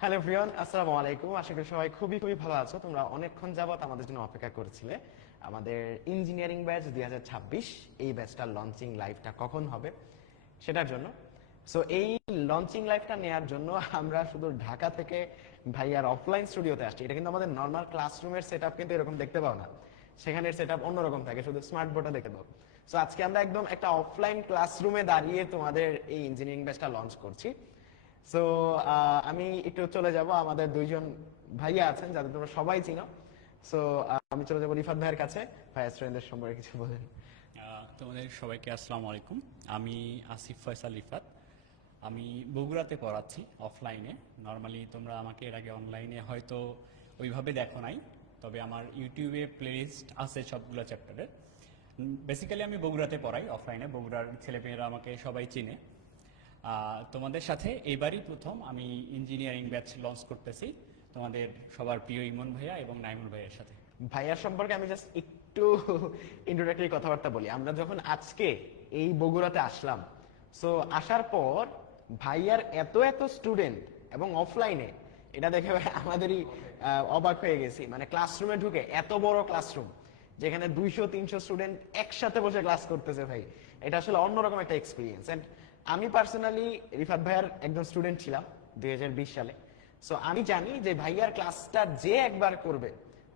Hello everyone, আসসালামু আলাইকুম। আশা করি সবাই খুবই খুবই ভালো আছো। তোমরা অনেকক্ষণ যাবত আমাদের জন্য অপেক্ষা করেছিলে। আমাদের ইঞ্জিনিয়ারিং ব্যাচ 2026 এই ব্যাচটার লঞ্চিং লাইভটা কখন হবে সেটার জন্য। সো এই লঞ্চিং লাইভটা নেয়ার জন্য আমরা শুধু ঢাকা থেকে ভাইয়ার অফলাইন স্টুডিওতে আসছি। এটা কিন্তু আমাদের নর্মাল ক্লাসরুমের সেটআপ কিন্তু এরকম দেখতে পাও না। সেখানের সেটআপ অন্যরকম থাকে, শুধু স্মার্ট বোর্ডটা দেখতে পাও। সো আজকে আমরা একদম একটা অফলাইন ক্লাসরুমে দাঁড়িয়ে তোমাদের এই ইঞ্জিনিয়ারিং ব্যাচটা লঞ্চ করছি। সো আমি একটু চলে যাব, আমাদের দুইজন ভাইয়া আছেন যাদের তোমরা সবাই চিনো। সো আমি চলে যাবো রিফাত ভাইয়ের কাছে। ভাইয়া স্টুডেন্টদের সম্পর্কে কিছু বলেন। তোমাদের সবাইকে আসসালামু আলাইকুম। আমি আসিফ ফয়সাল রিফাত। আমি বগুড়াতে পড়াচ্ছি অফলাইনে। নর্মালি তোমরা আমাকে এর আগে অনলাইনে হয়তো ওইভাবে দেখো নাই, তবে আমার ইউটিউবে প্লেলিস্ট আছে সবগুলো চ্যাপ্টারের। বেসিক্যালি আমি বগুড়াতে পড়াই অফলাইনে, বগুড়ার ছেলেমেয়েরা আমাকে সবাই চিনে। তোমাদের সাথে এবারই প্রথম আমি ইঞ্জিনিয়ারিং ব্যাচ লঞ্চ করতেছি তোমাদের সবার প্রিয় ইমন ভাইয়া এবং নাইমুল ভাইয়ের সাথে। ভাইয়ার সম্পর্কে আমি জাস্ট একটু ইন্ট্রোডাক্টরি কথাবার্তা বলি। আমরা যখন আজকে এই বগুড়াতে আসলাম, সো আসার পর ভাইয়ার এত এত স্টুডেন্ট এবং অফলাইনে, এটা দেখে আমাদেরই অবাক হয়ে গেছি। মানে ক্লাসরুমে ঢুকে এত বড় ক্লাসরুম যেখানে 200-300 স্টুডেন্ট একসাথে বসে ক্লাস করতেছে, ভাই এটা আসলে অন্যরকম একটা এক্সপিরিয়েন্স। এন্ড আমি পার্সোনালি রিফাত ভাইয়ার একজন স্টুডেন্ট ছিলাম 2020 সালে। সো আমি জানি যে ভাইয়ার ক্লাসটা যে একবার করবে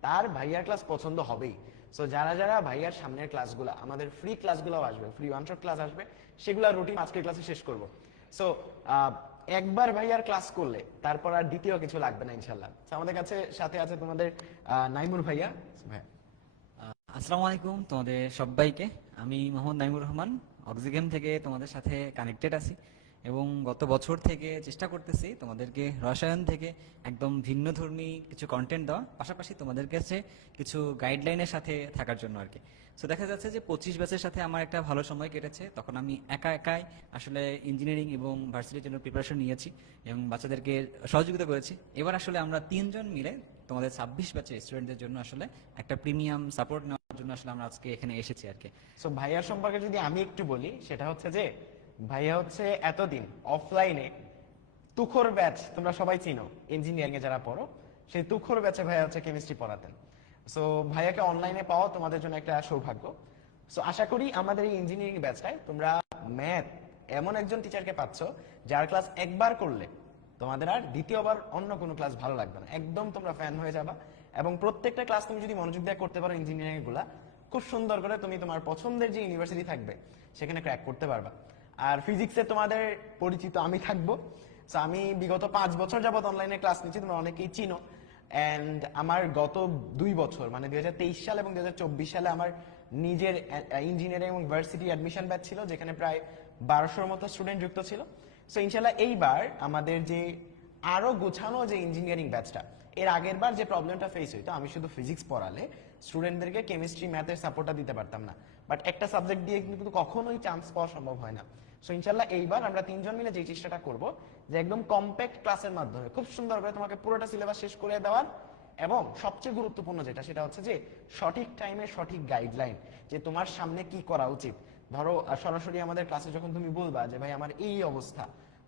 তার ভাইয়ার ক্লাস পছন্দ হবেই। সো যারা যারা ভাইয়ার সামনের ক্লাসগুলো, আমাদের ফ্রি ক্লাসগুলোও আসবে, ফ্রি ওয়ান শট ক্লাস আসবে, সেগুলো রুটিন আজকের ক্লাসে শেষ করব। সো একবার ভাইয়ার ক্লাস করলে তারপর আর দ্বিতীয় কিছু লাগবে না ইনশাল্লাহ। আমাদের কাছে সাথে আছে তোমাদের নাইমুর ভাইয়া। ভাইয়া আসসালামু আলাইকুম তোমাদের সবাইকে। আমি মোহাম্মদ নাইমুর রহমান, অক্সিগেম থেকে তোমাদের সাথে কানেক্টেড আছি এবং গত বছর থেকে চেষ্টা করতেছি তোমাদেরকে রসায়ন থেকে একদম ভিন্নধর্মী কিছু কন্টেন্ট দেওয়া, পাশাপাশি তোমাদের কাছে কিছু গাইডলাইনের সাথে থাকার জন্য আর কি। সো দেখা যাচ্ছে যে 25 ব্যাচের সাথে আমার একটা ভালো সময় কেটেছে। তখন আমি একাই আসলে ইঞ্জিনিয়ারিং এবং ভার্সিটির জন্য প্রিপারেশন নিয়েছি এবং বাচ্চাদেরকে সহযোগিতা করেছি। এবার আসলে আমরা 3 জন মিলে তোমাদের 26 ব্যাচের স্টুডেন্টদের জন্য আসলে একটা প্রিমিয়াম সাপোর্ট নেওয়ার জন্য আসলে আমরা আজকে এখানে এসেছি আর কি। সো ভাইয়ার সম্পর্কে যদি আমি একটু বলি, সেটা হচ্ছে যে ভাইয়া হচ্ছে এতদিন অফলাইনে তুখোর ব্যাচ, তোমরা সবাই চিনো ইঞ্জিনিয়ারিং এ যারা পড়ো, সেই তুখোর ব্যাচে ভাইয়া হচ্ছে কেমিস্ট্রি পড়াতেন। সো ভাইয়াকে অনলাইনে পাওয়া তোমাদের জন্য একটা সৌভাগ্য। সো আশা করি আমাদের এই ইঞ্জিনিয়ারিং ব্যাচটায় তোমরা ম্যাথ এমন একজন টিচারকে পাচ্ছ যার ক্লাস একবার করলে তোমাদের আর দ্বিতীয়বার অন্য কোনো ক্লাস ভালো লাগবে না, একদম তোমরা ফ্যান হয়ে যাবা। এবং প্রত্যেকটা ক্লাস তুমি যদি মনোযোগ দিয়ে করতে পারো ইঞ্জিনিয়ারিং গুলা, খুব সুন্দর করে তুমি তোমার পছন্দের যে ইউনিভার্সিটি থাকবে সেখানে ক্র্যাক করতে পারবা। আর ফিজিক্সে তোমাদের পরিচিত আমি থাকবো। সো আমি বিগত 5 বছর যাবত অনলাইনে ক্লাস নিচ্ছি, তোমরা অনেকেই চিনো। অ্যান্ড আমার গত 2 বছর মানে 2023 সাল এবং 2024 সালে আমার নিজের ইঞ্জিনিয়ারিং এবং ভার্সিটি অ্যাডমিশন ব্যাচ ছিল, যেখানে প্রায় 1200-র মতো স্টুডেন্ট যুক্ত ছিল। সো ইনশাল্লাহ এইবার আমাদের যে আরো গোছানো যে ইঞ্জিনিয়ারিং ব্যাচটা, এর আগের বার যে প্রবলেমটা ফেস হইতো, আমি শুধু ফিজিক্স পড়ালে স্টুডেন্টদেরকে কেমিস্ট্রি ম্যাথের সাপোর্টটা দিতে পারতাম না, বাট একটা সাবজেক্ট দিয়ে কিন্তু কখনোই চান্স পাওয়া সম্ভব হয় না। সো ইনশাল্লাহ এইবার আমরা 3 জন মিলে যে চেষ্টাটা করব যে একদম কম্প্যাক্ট ক্লাসের মাধ্যমে খুব সুন্দর করে তোমাকে পুরোটা সিলেবাস শেষ করে দেওয়ার, এবং সবচেয়ে গুরুত্বপূর্ণ যেটা সেটা হচ্ছে যে সঠিক টাইমে সঠিক গাইডলাইন, যে তোমার সামনে কি করা উচিত। ধরো সরাসরি আমাদের ক্লাসে যখন তুমি বলবা যে ভাই আমার এই অবস্থা,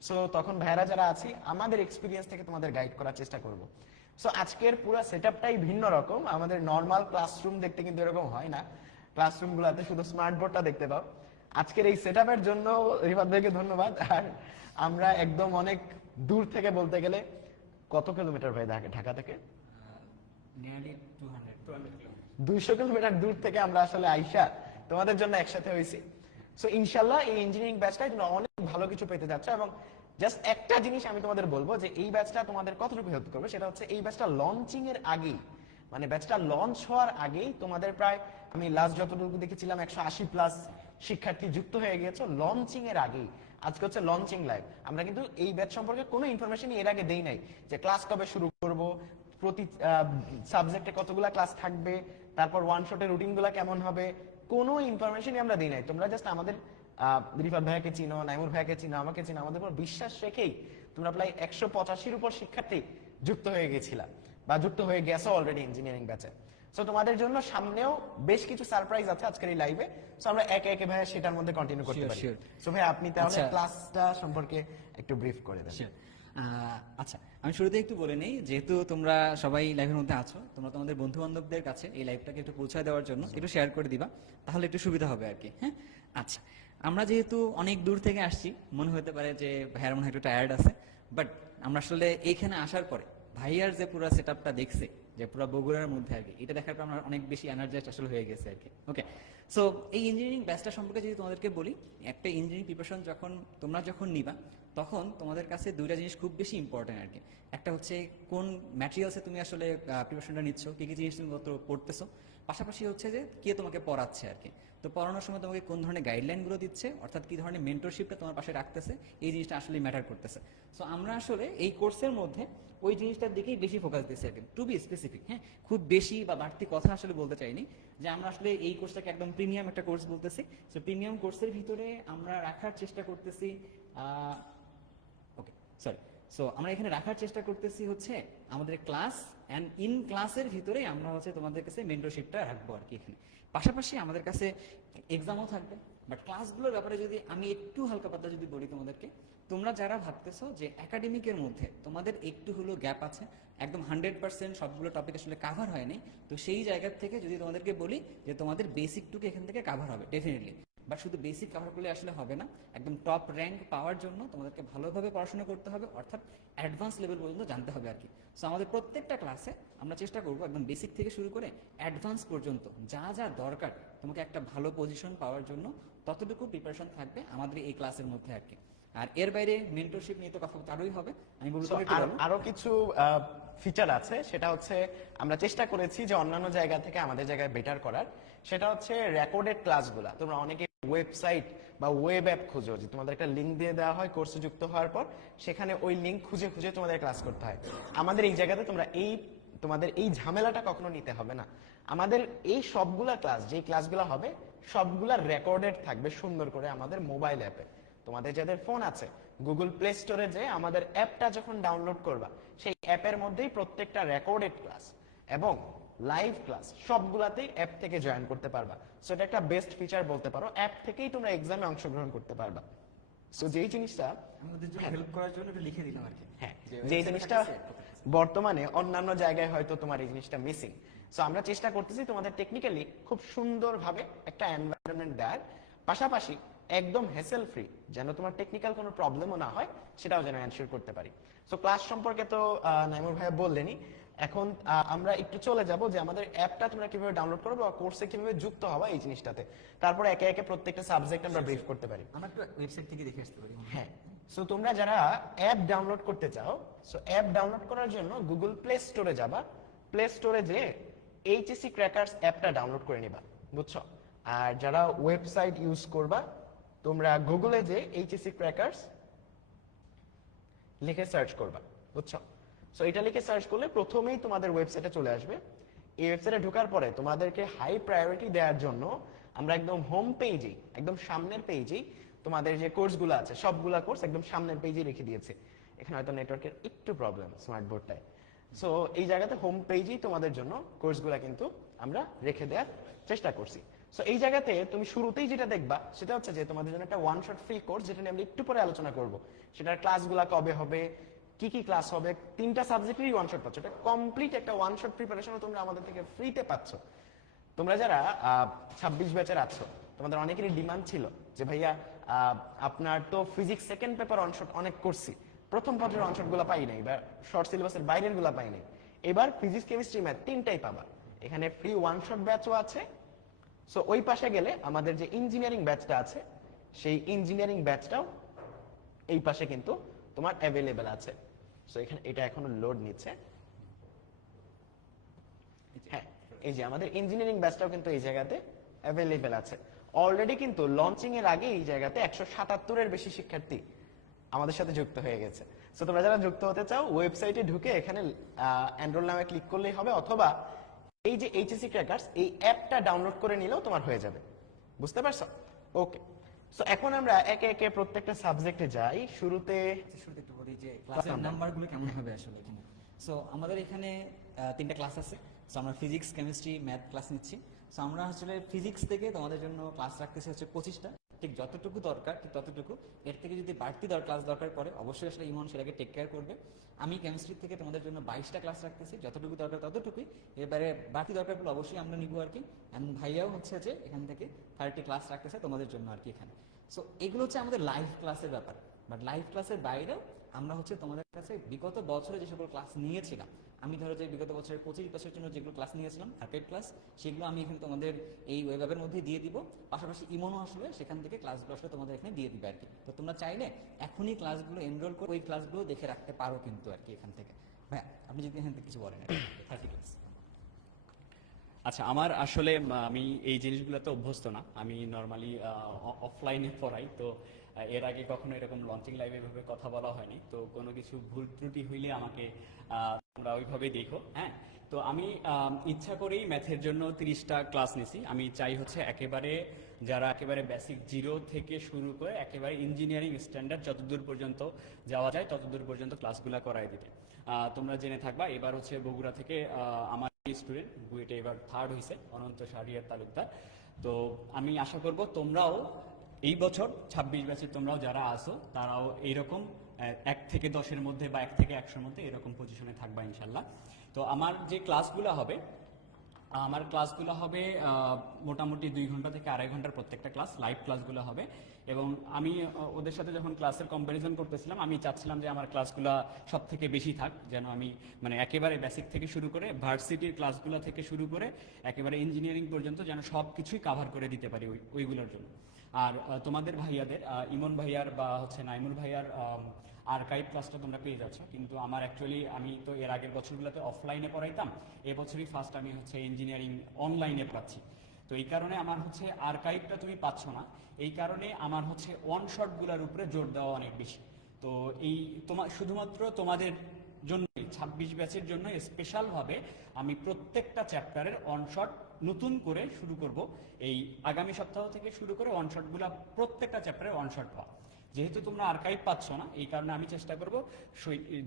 সো তখন ভাইরা যারা আছি আমাদের এক্সপিরিয়েন্স থেকে তোমাদের গাইড করার চেষ্টা করব। সো আজকের পুরো সেটআপটাই ভিন্ন রকম। আমাদের নর্মাল ক্লাসরুম দেখতে কিন্তু এরকম হয় না, ক্লাসরুম গুলাতে শুধু স্মার্ট বোর্ডটা দেখতে পাও। আজকের এই সেটআপের জন্য রিফাত ভাইকে ধন্যবাদ। আর আমরা একদম অনেক দূর থেকে, বলতে গেলে কত কিলোমিটার ভাই ঢাকা থেকে? 200 কিলোমিটার দূর থেকে আমরা আসলে আইসা তোমাদের জন্য একসাথে হয়েছি। সো ইনশাল্লাহ এই ইঞ্জিনিয়ারিং ব্যাচটাই তোমরা অনেক ভালো কিছু পেতে যাচ্ছ। এবং জাস্ট একটা জিনিস আমি তোমাদের বলবো যে এই ব্যাচটা তোমাদের কতটুকু হেল্প করবে, সেটা হচ্ছে এই ব্যাচটা লঞ্চিং এর আগেই, মানে ব্যাচটা লঞ্চ হওয়ার আগেই তোমাদের প্রায়, আমি লাস্ট যতটুকু দেখেছিলাম 180+ শিক্ষার্থী যুক্ত হয়ে গিয়েছে লঞ্চিং এর আগেই। আজকে হচ্ছে লঞ্চিং লাইভ। আমরা কিন্তু এই ব্যাচ সম্পর্কে কোনো ইনফরমেশন এর আগে দেই নাই, যে ক্লাস কবে শুরু করব, প্রতি সাবজেক্টে কতগুলা ক্লাস থাকবে, তারপর ওয়ান শটের রুটিন গুলা কেমন হবে, কোনো ইনফরমেশনই আমরা দিই নাই। তোমরা জাস্ট আমাদের রিফাত ভাইয়াকে চিনো, নাইমুর ভাইয়াকে চিনো, আমাকে চিনো, আমাদের উপর বিশ্বাস রেখেই তোমরা প্রায় 185-র উপর শিক্ষার্থী যুক্ত হয়ে গেছিলা বা যুক্ত হয়ে গেছো অলরেডি ইঞ্জিনিয়ারিং ব্যাচে। সো তোমাদের জন্য সামনেও বেশ কিছু সারপ্রাইজ আছে আজকের এই লাইভে। সো আমরা একে একে ভাইয়া সেটার মধ্যে কন্টিনিউ করতে পারি। সো ভাই আপনি তাহলে ক্লাসটা সম্পর্কে একটু ব্রিফ করে দেন। আচ্ছা, আমি শুরুতে একটু বলে নেই, যেহেতু তোমরা সবাই লাইভের মধ্যে আছো, তোমরা তোমাদের বন্ধু বান্ধবদের কাছে এই লাইভটাকে একটু পৌঁছায় দেওয়ার জন্য একটু শেয়ার করে দিবা, তাহলে একটু সুবিধা হবে আর কি। হ্যাঁ, আচ্ছা, আমরা যেহেতু অনেক দূর থেকে আসছি, মনে হতে পারে যে ভাইয়ার মনে হয় একটু টায়ার্ড আছে, বাট আমরা আসলে এইখানে আসার পরে ভাইয়ার যে পুরো সেট আপটা দেখছে, যে পুরো বগুড়ার মধ্যে আর কি, এটা দেখার পর আমরা অনেক বেশি এনার্জাইজড আসলে হয়ে গেছে আর কি। ওকে, সো এই ইঞ্জিনিয়ারিং ব্যাচটা সম্পর্কে যদি তোমাদেরকে বলি, একটা ইঞ্জিনিয়ারিং প্রিপারেশন তোমরা যখন নিবা, তখন তোমাদের কাছে দুইটা জিনিস খুব বেশি ইম্পর্টেন্ট আর কি। একটা হচ্ছে কোন ম্যাটেরিয়ালসে তুমি আসলে প্রিপারেশনটা নিচ্ছ, কি কি জিনিস তুমি পড়তেছো, পাশাপাশি হচ্ছে যে কে তোমাকে পড়াচ্ছে আর কি। তো পড়ানোর সময় তোমাকে কোন ধরনের গাইডলাইনগুলো দিচ্ছে, অর্থাৎ কি ধরনের মেন্টরশিপটা তোমার পাশে রাখতেছে, এই জিনিসটা আসলে ম্যাটার করতেছে। সো আমরা আসলে এই কোর্সের মধ্যে ওই জিনিসটার দিকেই বেশি ফোকাস দিচ্ছি আর কি, টু বি স্পেসিফিক। হ্যাঁ, খুব বেশি বা বাড়তি কথা আসলে বলতে চাইনি, যে আমরা আসলে এই কোর্সটাকে একদম প্রিমিয়াম একটা কোর্স বলতেছি। সো প্রিমিয়াম কোর্সের ভিতরে আমরা রাখার চেষ্টা করতেছি ওকে সরি সো আমরা এখানে রাখার চেষ্টা করতেছি হচ্ছে আমাদের ক্লাস অ্যান্ড ইন ক্লাসের ভিতরে আমরা হচ্ছে তোমাদের কাছে মেন্টরশিপটা রাখবো আর কি এখানে। পাশাপাশি আমাদের কাছে এক্সামও থাকবে, বাট ক্লাসগুলোর ব্যাপারে যদি আমি একটু হালকা পাতলা যদি বলি তোমাদেরকে, তোমরা যারা ভাবতেছো যে একাডেমিকের মধ্যে তোমাদের একটু হলো গ্যাপ আছে, একদম 100% সবগুলো টপিক আসলে কাভার হয়নি, তো সেই জায়গা থেকে যদি তোমাদেরকে বলি যে তোমাদের বেসিকটুকু এখান থেকে কাভার হবে ডেফিনেটলি, বাট শুধু বেসিক কাভার করলে আসলে হবে না। একদম টপ র্যাঙ্ক পাওয়ার জন্য তোমাদেরকে ভালোভাবে পড়াশোনা করতে হবে, অর্থাৎ অ্যাডভান্স লেভেল পর্যন্ত জানতে হবে আর কি। সো আমাদের প্রত্যেকটা ক্লাসে আমরা চেষ্টা করবো একদম বেসিক থেকে শুরু করে অ্যাডভান্স পর্যন্ত যা যা দরকার তোমাকে একটা ভালো পজিশন পাওয়ার জন্য, ততটুকু প্রিপারেশন থাকবে আমাদের এই ক্লাসের মধ্যে আর কি। আর এর বাইরে মেন্টরশিপ নিয়ে তো কথা আরোই হবে, আমি বলবো So, আরো কিছু ফিচার আছে, সেটা হচ্ছে আমরা চেষ্টা করেছি যে অন্যান্য জায়গা থেকে আমাদের জায়গায় বেটার করার। সেটা হচ্ছে রেকর্ডেড ক্লাসগুলা। তোমরা অনেকে ওয়েবসাইট বা ওয়েব অ্যাপ খুঁজো, যে তোমাদের একটা লিঙ্ক দিয়ে দেওয়া হয় কোর্সে যুক্ত হওয়ার পর, সেখানে ওই লিঙ্ক খুঁজে খুঁজে তোমাদের ক্লাস করতে হয়। আমাদের এই জায়গাতে তোমাদের এই ঝামেলাটা কখনো নিতে হবে না। আমাদের এই সবগুলা ক্লাস, যে ক্লাসগুলো হবে সবগুলা রেকর্ডেড থাকবে সুন্দর করে আমাদের মোবাইল অ্যাপে। তোমাদের যাদের ফোন আছে, গুগল প্লে স্টোরে যে আমাদের অ্যাপটা যখন ডাউনলোড করবা, সেই অ্যাপের মধ্যেই প্রত্যেকটা রেকর্ডেড ক্লাস এবং লাইভ ক্লাস সবগুলাতেই অ্যাপ থেকে জয়েন করতে পারবা। সো এটা একটা বেস্ট ফিচার বলতে পারো, অ্যাপ থেকেই তোমরা এক্সামে অংশগ্রহণ করতে পারবা। সো যেই জিনিসটা আমাদের জন্য হেল্প করার জন্য একটু লিখে দিলাম আর কি। হ্যাঁ, যে জিনিসটা বর্তমানে অন্যান্য জায়গায় হয়তো তোমার এই জিনিসটা মিসিং। সো আমরা চেষ্টা করতেছি তোমাদের টেকনিক্যালি খুব সুন্দরভাবে একটা এনভায়রনমেন্ট দেওয়ার, পাশাপাশি একদম হ্যাসেল ফ্রি, যেন তোমার টেকনিক্যাল কোনো প্রবলেমও না হয়, সেটাও যেন এনশিওর করতে পারি। সো ক্লাস সম্পর্কে তো নাইমুর ভাইয়া বললেনই। এখন আমরা একটু চলে যাব যে আমাদের অ্যাপটা তোমরা কিভাবে ডাউনলোড করবে বা কোর্সে কিভাবে যুক্ত হবা এই জিনিসটাতে, তারপরে একে একে প্রত্যেকটা সাবজেক্ট আমরা ব্রিফ করতে পারি। আমরা একটু ওয়েবসাইট থেকে দেখে আসতে পারি। হ্যাঁ, সো তোমরা যারা অ্যাপ ডাউনলোড করতে চাও, সো অ্যাপ ডাউনলোড করার জন্য গুগল প্লে স্টোরে যাবা। প্লে স্টোরে যে এইচএসসি ক্র্যাকারস অ্যাপটা ডাউনলোড করে নিবা, বুঝছো? আর যারা ওয়েবসাইট ইউজ করবা, তোমরা গুগলে যে এইচএসসি ক্র্যাকারস লিখে সার্চ করবা, বুঝছো? সো এটা লিখে সার্চ করলে প্রথমেই তোমাদের ওয়েবসাইটে চলে আসবে। এই ওয়েবসাইটে ঢোকার পরে তোমাদেরকে হাই প্রায়োরিটি দেওয়ার জন্য আমরা একদম হোম পেজেই, একদম সামনের পেজেই তোমাদের যে কোর্সগুলো আছে সবগুলা কোর্স একদম সামনের পেজে রেখে দিয়েছে। এখানে হয়তো নেটওয়ার্কের একটু প্রবলেম স্মার্ট বোর্ডটায়। সো এই জায়গাতে হোম পেজেই তোমাদের জন্য কোর্সগুলো কিন্তু আমরা রেখে দেওয়ার চেষ্টা করছি। সো এই জায়গাতে তুমি শুরুতেই যেটা দেখবা সেটা হচ্ছে যে তোমাদের জন্য একটা ওয়ান শট ফ্রি কোর্স, যেটা নিয়ে আমরা একটু পরে আলোচনা করব। সেটার ক্লাসগুলা কবে হবে, কি কি ক্লাস হবে, 3টা সাবজেক্টেরই ওয়ান শট পাচ্ছ। এটা কমপ্লিট একটা ওয়ান শট প্রিপারেশন তোমরা আমাদের থেকে ফ্রিতে পাচ্ছ। তোমরা যারা 26 ব্যাচের আছো, তোমাদের অনেকেরই ডিমান্ড ছিল যে ভাইয়া আপনার তো physics second paper one shot অনেক করছি, প্রথম পত্রের ওয়ান শট গুলা পাই নাই, বা শর্ট সিলেবাসের বাইরের গুলা পাই নাই। এবার ফিজিক্স কেমিস্ট্রি ম্যাথ 3টাই পাবা। এখানে ফ্রি ওয়ান শট ব্যাচও আছে। সো ওই পাশে গেলে আমাদের যে ইঞ্জিনিয়ারিং ব্যাচটা আছে, সেই ইঞ্জিনিয়ারিং ব্যাচটাও এই পাশে কিন্তু তোমার অ্যাভেলেবেল আছে। সো এখানে এটা এখনো লোড নিচ্ছে। হ্যাঁ, এই যে আমাদের ইঞ্জিনিয়ারিং ব্যাচটাও কিন্তু এই জায়গাতে অ্যাভেলেবেল আছে। অলরেডি কিন্তু লঞ্চিং এর আগে এই জায়গাতে 177-এর বেশি শিক্ষার্থী আমাদের সাথে যুক্ত হয়ে গেছে। সো তোমরা যারা যুক্ত হতে চাও, ওয়েবসাইটে ঢুকে এখানে এনরোল নামে ক্লিক করলেই হবে, অথবা এই যে এইচএসসি ক্র্যাকারস এই অ্যাপটা ডাউনলোড করে নিলেও তোমার হয়ে যাবে। বুঝতে পারছো? ওকে, সো এখন আমরা একে একে প্রত্যেকটা সাবজেক্টে যাই। শুরুতে একটু বলি যে ক্লাসের নাম্বারগুলো কেমন হবে আসলে এখানে। সো আমাদের এখানে 3টা ক্লাস আছে। সো আমরা ফিজিক্স কেমিস্ট্রি ম্যাথ ক্লাস নিচ্ছি। সো আমরা আসলে ফিজিক্স থেকে তোমাদের জন্য ক্লাস রাখতেছি হচ্ছে 25টা, ঠিক যতটুকু দরকার ঠিক ততটুকু। এর থেকে যদি বাড়তি ক্লাস দরকার পড়ে অবশ্যই আসলে ইমন সেটাকে টেক কেয়ার করবে। আমি কেমিস্ট্রি থেকে তোমাদের জন্য 22টা ক্লাস রাখতেছি, যতটুকু দরকার ততটুকুই। এবারে বাড়তি দরকারগুলো অবশ্যই আমরা নিবো আর কি। এন্ড ভাইয়াও হচ্ছে যে এখান থেকে 30 ক্লাস রাখতেছে তোমাদের জন্য আর কি এখানে। সো এগুলো হচ্ছে আমাদের লাইভ ক্লাসের ব্যাপার। বাট লাইভ ক্লাসের বাইরেও আমরা হচ্ছে তোমাদের কাছে বিগত বছরে যে সকল ক্লাস নিয়েছিলাম, আমি ধরো যে বিগত বছরের 25 বছরের জন্য যেগুলো ক্লাস নিয়েছিলাম আর্কাইভ ক্লাস, সেগুলো আমি এখানে তোমাদের এই ওয়েব অ্যাপের মধ্যে দিয়ে দিব। পাশাপাশি ইমনও আসলে সেখান থেকে ক্লাসগুলো আসলে তোমাদের এখানে দিয়ে দিবে আর কি। তো তোমরা চাইলে এখনই ক্লাসগুলো এনরোল করে ওই ক্লাসগুলো দেখে রাখতে পারো কিন্তু আর কি এখান থেকে। ভাইয়া আপনি যদি এখান থেকে কিছু বলেন 30 ক্লাস। আচ্ছা, আমার আসলে আমি এই জিনিসগুলোতে অভ্যস্ত না। আমি নর্মালি অফলাইনে পড়াই, তো এর আগে কখনো এরকম লঞ্চিং লাইভে এভাবে কথা বলা হয়নি। তো কোনো কিছু ভুল ত্রুটি হইলে আমাকে তোমরা ওইভাবে দেখো। হ্যাঁ, তো আমি ইচ্ছা করেই ম্যাথের জন্য 30টা ক্লাস নিছি। আমি চাই হচ্ছে একেবারে যারা একেবারে বেসিক জিরো থেকে শুরু করে একেবারে ইঞ্জিনিয়ারিং স্ট্যান্ডার্ড যতদূর পর্যন্ত যাওয়া যায় ততদূর পর্যন্ত ক্লাসগুলো করাই দিতে। তোমরা জেনে থাকবা, এবার হচ্ছে বগুড়া থেকে আমার স্টুডেন্ট বুয়েটে এবার 3rd হয়েছে, অনন্ত শাহরিয়ার তালুকদার। তো আমি আশা করব তোমরাও এই বছর 26 ব্যাচের তোমরাও যারা আসো তারাও এইরকম 1 থেকে 10-এর মধ্যে বা 1 থেকে 100-এর মধ্যে এরকম পজিশনে থাকবা ইনশাল্লাহ। তো আমার যে ক্লাসগুলো হবে, আমার ক্লাসগুলো হবে মোটামুটি 2 ঘন্টা থেকে 2.5 ঘন্টার প্রত্যেকটা ক্লাস, লাইভ ক্লাসগুলো হবে। এবং আমি ওদের সাথে যখন ক্লাসের কম্প্যারিজন করতেছিলাম, আমি চাচ্ছিলাম যে আমার ক্লাসগুলো সব থেকে বেশি থাক, যেন আমি মানে একেবারে বেসিক থেকে শুরু করে ভার্সিটির ক্লাসগুলো থেকে শুরু করে একেবারে ইঞ্জিনিয়ারিং পর্যন্ত যেন সব কিছুই কাভার করে দিতে পারি ওইগুলোর জন্য। আর তোমাদের ভাইয়াদের ইমন ভাইয়ার বা হচ্ছে নাইমুল ভাইয়ার আর্কাইভ ক্লাসটা তোমরা পেয়ে যাচ্ছ, কিন্তু আমার অ্যাকচুয়ালি আমি তো এর আগের বছরগুলোতে অফলাইনে পড়াইতাম, এবছরই ফার্স্ট আমি হচ্ছে ইঞ্জিনিয়ারিং অনলাইনে পড়াচ্ছি। তো এই কারণে আমার হচ্ছে আর্কাইভটা তুমি পাচ্ছ না, এই কারণে আমার হচ্ছে ওয়ান শটগুলোর উপরে জোর দেওয়া অনেক বেশি। তো এই শুধুমাত্র তোমাদের জন্য 26 ব্যাচের জন্য স্পেশালভাবে আমি প্রত্যেকটা চ্যাপ্টারের ওয়ান শট নতুন করে শুরু করব। এই আগামী সপ্তাহ থেকে শুরু করে ওয়ান শটগুলো প্রত্যেকটা চ্যাপ্টারে ওয়ান শট পাওয়া। যেহেতু তোমরা আর্কাইভ পাচ্ছ না, এই কারণে আমি চেষ্টা করব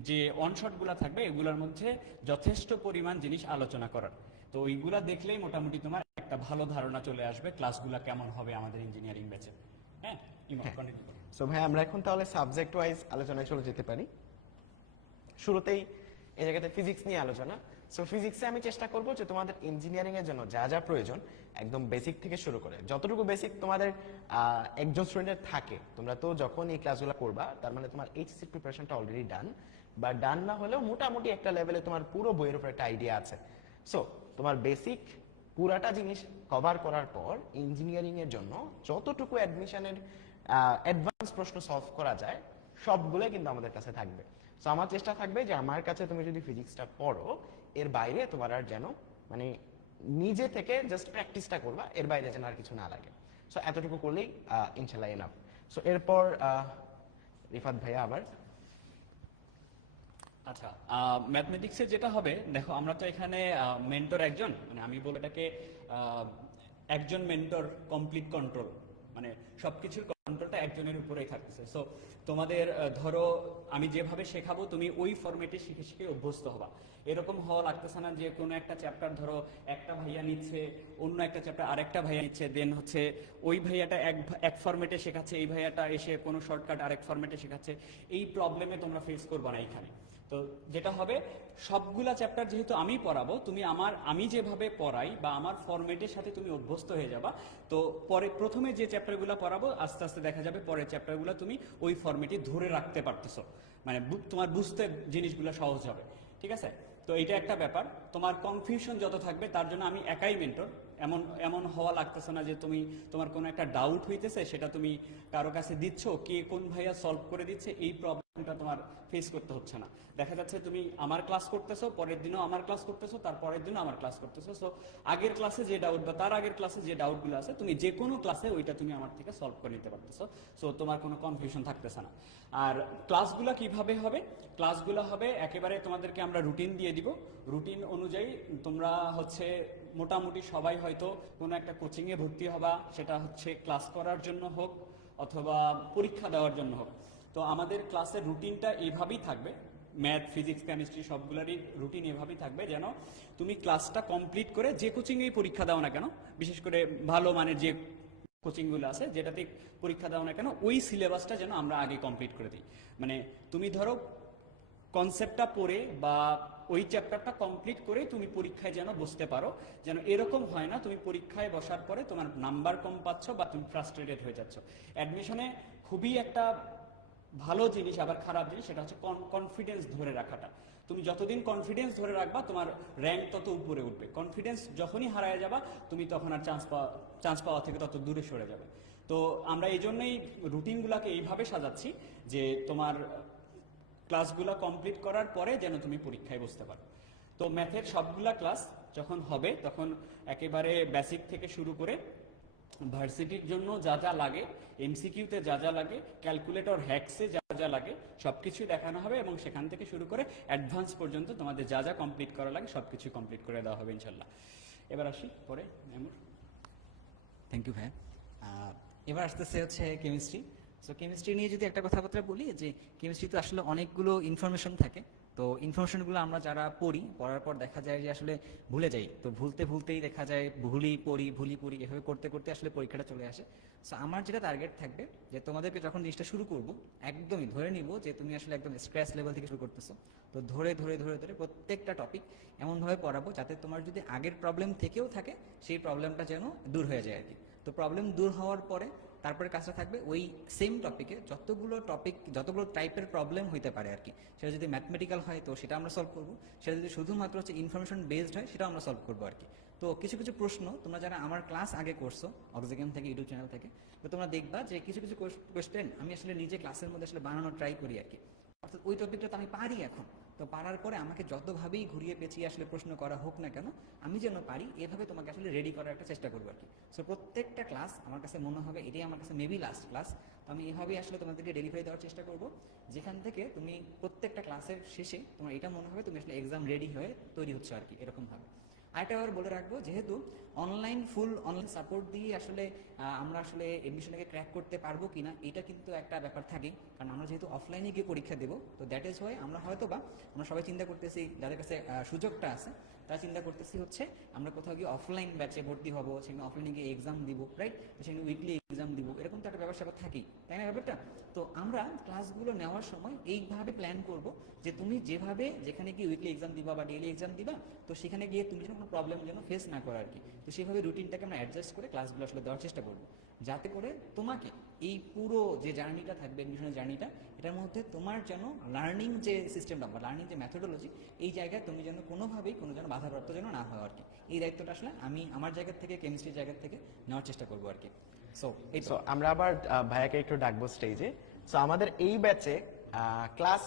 যে ওয়ান শটগুলো থাকবে এগুলোর মধ্যে যথেষ্ট পরিমাণ জিনিস আলোচনা করার। তো ওইগুলা দেখলেই মোটামুটি তোমার একটা ভালো ধারণা চলে আসবে ক্লাসগুলো কেমন হবে আমাদের ইঞ্জিনিয়ারিং ব্যাচে। হ্যাঁ, সো ভাই আমরা এখন তাহলে সাবজেক্ট ওয়াইজ আলোচনায় চলে যেতে পারি। শুরুতেই এই জায়গাতে ফিজিক্স নিয়ে আলোচনা। সো ফিজিক্সে আমি চেষ্টা করব যে তোমাদের ইঞ্জিনিয়ারিং এর জন্য যা যা প্রয়োজন একদম বেসিক থেকে শুরু করে যতটুকু বেসিক তোমাদের একজন স্টুডেন্টের থাকে, তোমরা তো যখন এই ক্লাসগুলো করবা তার মানে তোমার এইচএসসি প্রিপারেশনটা অলরেডি ডান, বা ডান না হলেও মোটামুটি একটা লেভেলে তোমার পুরো বইয়ের উপর একটা আইডিয়া আছে। সো তোমার বেসিক পুরাটা জিনিস কভার করার পর ইঞ্জিনিয়ারিং এর জন্য যতটুকু অ্যাডমিশনের অ্যাডভান্স প্রশ্ন সলভ করা যায় সবগুলোই কিন্তু আমাদের কাছে থাকবে। সো আমার চেষ্টা থাকবে যে আমার কাছে তুমি যদি ফিজিক্সটা পড়ো, এর বাইরে তোমার আর যেন মানে নিজে থেকে জাস্ট প্র্যাকটিসটা করবা, এর বাইরে যেন আর কিছু না লাগে। সো এতটুকু করলেই ইনশাল্লাহ এনাফ। সো এরপর রিফাত ভাইয়া আবার। আচ্ছা, ম্যাথমেটিক্সে যেটা হবে, দেখো আমরা তো এখানে মেন্টর একজন, মানে আমি বলবো এটাকে একজন মেন্টর কমপ্লিট কন্ট্রোল, মানে সবকিছুর কন্ট্রোলটা একজনের উপরেই থাকতেছে। সো তোমাদের ধরো আমি যেভাবে শেখাবো তুমি ওই ফরম্যাটে শিখে শিখে অভ্যস্ত হবা। এরকম হওয়া লাগতেছে না যে কোনো একটা চ্যাপ্টার ধরো একটা ভাইয়া নিচ্ছে, অন্য একটা চ্যাপ্টার আরেকটা ভাইয়া নিচ্ছে, দেন হচ্ছে ওই ভাইয়াটা এক ফরম্যাটে শেখাচ্ছে, এই ভাইয়াটা এসে কোনো শর্টকাট আরেক ফরম্যাটে শেখাচ্ছে। এই প্রবলেমে তোমরা ফেস করবা না এখানে। তো যেটা হবে, সবগুলা চ্যাপ্টার যেহেতু আমি পড়াবো, তুমি আমি যেভাবে পড়াই বা আমার ফরম্যাটের সাথে তুমি অভ্যস্ত হয়ে যাবা। তো পরে প্রথমে যে চ্যাপ্টারগুলো পড়াবো আস্তে আস্তে দেখা যাবে পরের চ্যাপ্টারগুলো তুমি ওই ফরম্যাটে ধরে রাখতে পারতেছো, মানে তোমার বুঝতে জিনিসগুলো সহজ হবে। ঠিক আছে, তো এটা একটা ব্যাপার। তোমার কনফিউশন যত থাকবে তার জন্য আমি একাই মেন্টর, এমন হওয়া লাগতেছে না যে তোমার কোনো একটা ডাউট হইতেছে সেটা তুমি কারো কাছে দিচ্ছ, কে কোন ভাইয়া সলভ করে দিচ্ছে, এই প্রবলেমটা তোমার ফেস করতে হচ্ছে না। দেখা যাচ্ছে তুমি আমার ক্লাস করতেছো, পরের দিনও আমার ক্লাস করতেছো, তার পরের দিনও আমার ক্লাস করতেছো। সো আগের ক্লাসে যে ডাউট বা তার আগের ক্লাসে যে ডাউটগুলো আছে তুমি যে কোনো ক্লাসে ওইটা তুমি আমার থেকে সলভ করে নিতে পারতেছো। সো তোমার কোনো কনফিউশন থাকতেছে না। আর ক্লাসগুলো কিভাবে হবে? ক্লাসগুলো হবে একেবারে তোমাদেরকে আমরা রুটিন দিয়ে দিব। রুটিন অনুযায়ী তোমরা হচ্ছে মোটামুটি সবাই হয়তো কোনো একটা কোচিংয়ে ভর্তি হবা, সেটা হচ্ছে ক্লাস করার জন্য হোক অথবা পরীক্ষা দেওয়ার জন্য হোক। তো আমাদের ক্লাসের রুটিনটা এইভাবেই থাকবে। ম্যাথ, ফিজিক্স, কেমিস্ট্রি সবগুলোরই রুটিন এভাবেই থাকবে যেন তুমি ক্লাসটা কমপ্লিট করে যে কোচিংয়েই পরীক্ষা দাও না কেন, বিশেষ করে ভালো মানের যে কোচিংগুলো আছে যেটাতে পরীক্ষা দাও না কেন, ওই সিলেবাসটা যেন আমরা আগে কমপ্লিট করে দিই। মানে তুমি ধরো কনসেপ্টটা পড়ে বা ওই চ্যাপ্টারটা কমপ্লিট করে তুমি পরীক্ষায় যেন বসতে পারো, যেন এরকম হয় না তুমি পরীক্ষায় বসার পরে তোমার নাম্বার কম পাচ্ছ বা তুমি ফ্রাস্ট্রেটেড হয়ে যাচ্ছ। অ্যাডমিশনে খুবই একটা ভালো জিনিস আবার খারাপ জিনিস, সেটা হচ্ছে কনফিডেন্স ধরে রাখাটা। তুমি যতদিন কনফিডেন্স ধরে রাখবা তোমার র্যাঙ্ক তত উপরে উঠবে। কনফিডেন্স যখনই হারায় যাবা তুমি তখন আর চান্স পাওয়া থেকে তত দূরে সরে যাবে। তো আমরা এই জন্যই রুটিনগুলোকে এইভাবে সাজাচ্ছি যে তোমার ক্লাসগুলো কমপ্লিট করার পরে যেন তুমি পরীক্ষায় বসতে পারো। তো ম্যাথের সবগুলা ক্লাস যখন হবে তখন একেবারে বেসিক থেকে শুরু করে ভার্সিটির জন্য যা যা লাগে, এমসিকিউতে যা যা লাগে, ক্যালকুলেটর হ্যাকসে যা যা লাগে সবকিছুই দেখানো হবে এবং সেখান থেকে শুরু করে অ্যাডভান্স পর্যন্ত তোমাদের যা যা কমপ্লিট করা লাগে সবকিছু কমপ্লিট করে দেওয়া হবে ইনশাল্লাহ। এবার আসি পরে মেমোর। থ্যাংক ইউ ভাই। এবার আসতেছে হচ্ছে কেমিস্ট্রি। সো কেমিস্ট্রি নিয়ে যদি একটা কথাবার্তা বলি, যে কেমিস্ট্রি তো আসলে অনেকগুলো ইনফরমেশন থাকে। তো ইনফরমেশনগুলো আমরা যারা পড়ার পর দেখা যায় যে আসলে ভুলে যাই। তো ভুলতেই দেখা যায় ভুলি পড়ি এভাবে করতে করতে আসলে পরীক্ষাটা চলে আসে। সো আমার যেটা টার্গেট থাকবে যে তোমাদেরকে যখন জিনিসটা শুরু করব একদমই ধরে নিব যে তুমি আসলে একদম স্ক্র্যাচ লেভেল থেকে শুরু করতেছো। তো ধরে প্রত্যেকটা টপিক এমনভাবে পড়াবো যাতে তোমার যদি আগের প্রবলেম থেকেও থাকে সেই প্রবলেমটা যেন দূর হয়ে যায় আর কি। তো প্রবলেম দূর হওয়ার পরে তারপরে কাজটা থাকবে ওই সেম টপিকে যতগুলো টাইপের প্রবলেম হইতে পারে আর কি। সেটা যদি ম্যাথমেটিক্যাল হয় তো সেটা আমরা সলভ করবো, সেটা যদি শুধুমাত্র হচ্ছে ইনফরমেশন বেসড হয় সেটাও আমরা সলভ করবো আর কি। তো কিছু কিছু প্রশ্ন তোমরা যারা আমার ক্লাস আগে করছো অক্সিগেম থেকে, ইউটিউব চ্যানেল থেকে, তো তোমরা দেখবা যে কিছু কিছু কোয়েশ্চেন আমি আসলে নিজে ক্লাসের মধ্যে আসলে বানানোর ট্রাই করি আর কি। অর্থাৎ ওই টপিকটা তো আমি পারি এখন, তো পারার পরে আমাকে যতভাবেই ঘুরিয়ে পেঁচিয়ে আসলে প্রশ্ন করা হোক না কেন আমি যেন পারি এভাবে তোমাকে আসলে রেডি করার একটা চেষ্টা করবো আর কি। সো প্রত্যেকটা ক্লাস আমার কাছে মনে হবে এটাই আমার কাছে মেবি লাস্ট ক্লাস। তো আমি এভাবেই আসলে তোমাদেরকে ডেলিভারি দেওয়ার চেষ্টা করব, যেখান থেকে তুমি প্রত্যেকটা ক্লাসের শেষে তোমার এটা মনে হবে তুমি আসলে এক্সাম রেডি হয়ে তৈরি হচ্ছে আর কি, এরকমভাবে। আরেকটা আবার বলে রাখবো, যেহেতু ফুল অনলাইন সাপোর্ট দিয়ে আসলে আমরা আসলে এডমিশনটাকে ক্র্যাক করতে পারবো কিনা এটা কিন্তু একটা ব্যাপার থাকে, কারণ আমরা যেহেতু অফলাইনে গিয়ে পরীক্ষা দেবো। তো দ্যাট ইজ ওয়াই আমরা সবাই চিন্তা করতেছি, যাদের কাছে সুযোগটা আছে তারা চিন্তা করতেছি হচ্ছে আমরা কোথাও গিয়ে অফলাইন ব্যাচে ভর্তি হবো, সেখানে অফলাইনে গিয়ে এক্সাম দিব, রাইট? সেখানে উইকলি এক্সাম দিব, এরকম তো একটা ব্যাপার স্যাপার থাকেই, তাই না ব্যাপারটা? তো আমরা ক্লাসগুলো নেওয়ার সময় এইভাবে প্ল্যান করব যে তুমি যেখানে গিয়ে উইকলি এক্সাম দিবা বা ডেইলি এক্সাম দিবা, তো সেখানে গিয়ে তুমি যেন কোনো প্রবলেম যেন ফেস না করো আর কি। তো সেভাবে রুটিনটাকে আমরা অ্যাডজাস্ট করে ক্লাসগুলো আসলে দেওয়ার চেষ্টা করবো, যাতে করে তোমাকে এই পুরো যে জার্নিটা থাকবে এডমিশনের জার্নিটা, এটার মধ্যে তোমার যেন লার্নিং যে সিস্টেমটা বা লার্নিং যে মেথোডোলজি, এই জায়গায় তুমি যেন কোনোভাবেই কোনো যেন বাধাপ্রাপ্ত যেন না হয় আর কি। এই দায়িত্বটা আসলে আমি আমার জায়গা থেকে, কেমিস্ট্রির জায়গা থেকে নেওয়ার চেষ্টা করবো আর কি। সো আমরা আবার ভাইয়াকে একটু ডাকবো স্টেজে। সো আমাদের এই ব্যাচে ক্লাস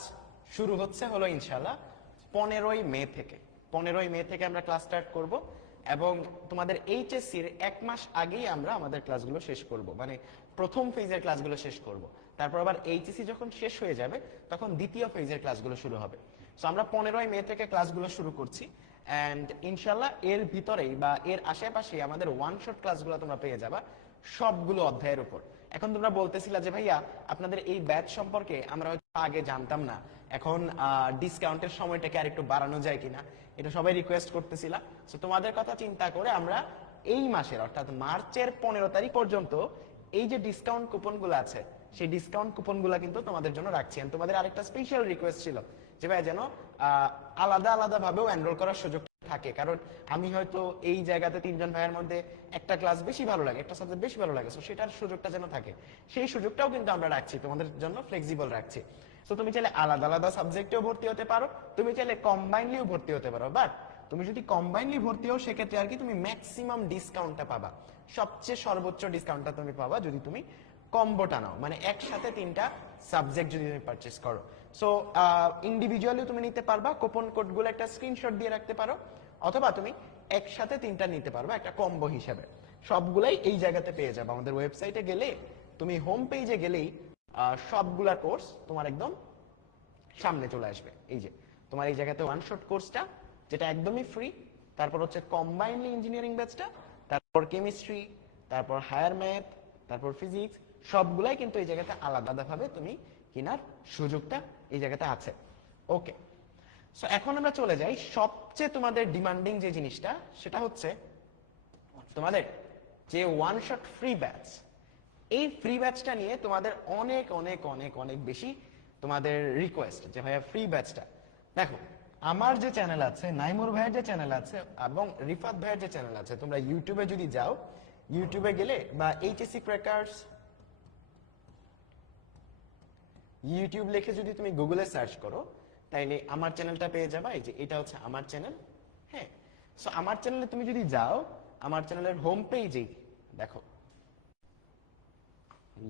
শুরু হলো ইনশাল্লাহ 15ই মে থেকে। 15ই মে থেকে আমরা ক্লাস স্টার্ট করব এবং তোমাদের এইচএসসির 1 মাস আগেই আমরা আমাদের ক্লাসগুলো শেষ করব, মানে প্রথম ফেজের ক্লাসগুলো শেষ করব। তারপর আবার এইচএসসি যখন শেষ হয়ে যাবে তখন দ্বিতীয় ফেজের ক্লাসগুলো শুরু হবে। সো আমরা 15ই মে থেকে ক্লাসগুলো শুরু করছি অ্যান্ড ইনশাল্লাহ এর ভিতরেই বা এর আশেপাশে আমাদের ওয়ান শট ক্লাসগুলো তোমরা পেয়ে যাবা সবগুলো অধ্যায়ের উপর। এখন তোমরা বলতেছিলা যে ভাইয়া আপনাদের এই ব্যাচ সম্পর্কে আমরা হয়তো আগে জানতাম না, এখন ডিসকাউন্টের সময়টাকে আর একটু বাড়ানো যায় কিনা, এটা সবাই রিকোয়েস্ট করতেছিলা। সো তোমাদের কথা চিন্তা করে আমরা এই মাসের অর্থাৎ মার্চের 15 তারিখ পর্যন্ত এই যে ডিসকাউন্ট কুপনগুলো আছে সেই ডিসকাউন্ট কুপনগুলো কিন্তু তোমাদের জন্য রাখছি। তোমাদের আরেকটা স্পেশাল রিকোয়েস্ট ছিল যে ভাই যেন আলাদা ভাবেও এনরোল করার সুযোগ থাকে, কারণ আমি হয়তো এই জায়গাতে 3 জন ভাইয়ের মধ্যে একটা ক্লাস বেশি ভালো লাগে, একটা সাবজেক্ট বেশি ভালো লাগে, সো সেটার সুযোগটা যেন থাকে, সেই সুযোগটাও কিন্তু আমরা রাখছি, তোমাদের জন্য ফ্লেক্সিবল রাখছি। সো তুমি চাইলে আলাদা সাবজেক্টেও ভর্তি হতে পারো, তুমি চাইলে কম্বাইনলিও ভর্তি হতে পারো, বাট তুমি যদি কম্বাইনলি ভর্তি হও সেক্ষেত্রে আর কি তুমি ম্যাক্সিমাম ডিসকাউন্টটা পাবা, সবচেয়ে সর্বোচ্চ ডিসকাউন্টটা তুমি পাবা যদি তুমি কম্বোটা নাও, মানে একসাথে 3টা সাবজেক্ট যদি তুমি পারচেজ করো। সো ইন্ডিভিজুয়ালি তুমি নিতে পারবা, কুপন কোডগুলো একটা স্ক্রিনশট দিয়ে রাখতে পারো, অথবা তুমি একসাথে 3টা নিতে পারবা একটা কম্বো হিসাবে। সবগুলাই এই জায়গাতে পেয়ে যাবে, আমাদের ওয়েবসাইটে গেলে তুমি হোম পেজে গেলেই সবগুলা কোর্স তোমার একদম সামনে চলে আসবে। এই যে তোমার এই জায়গাতে ওয়ান শট কোর্সটা যেটা একদমই ফ্রি, তারপর হচ্ছে কম্বাইনলি ইঞ্জিনিয়ারিং ব্যাচটা, তারপর কেমিস্ট্রি, তারপর হায়ার ম্যাথ, তারপর ফিজিক্স, সবগুলাই কিন্তু এই জায়গাতে আলাদাভাবে তুমি কেনার সুযোগটা এই জায়গাতে আছে। ওকে, সো এখন আমরা চলে যাই সবচেয়ে তোমাদের ডিমান্ডিং যে জিনিসটা, সেটা হচ্ছে তোমাদের যে ওয়ান শট ফ্রি ব্যাচ। এই ফ্রি ব্যাচটা নিয়ে তোমাদের অনেক অনেক অনেক অনেক বেশি তোমাদের রিকোয়েস্ট যে ভাইয়া ফ্রি ব্যাচটা। দেখো, আমার যে চ্যানেল আছে, নাইমুর ভাইয়ের যে চ্যানেল আছে এবং রিফাত ভাইয়ের যে চ্যানেল আছে, তোমরা ইউটিউবে যদি যাও, ইউটিউবে গেলে বা এইচএসসি ক্র্যাকার্স ইউটিউব লিখে যদি তুমি গুগলে সার্চ করো, তাইলে আমার চ্যানেলটা পেয়ে যাবা। এই যে এটা হচ্ছে আমার চ্যানেল। হ্যাঁ, সো আমার চ্যানেলে তুমি যদি যাও, আমার চ্যানেলের হোম পেজেই দেখো,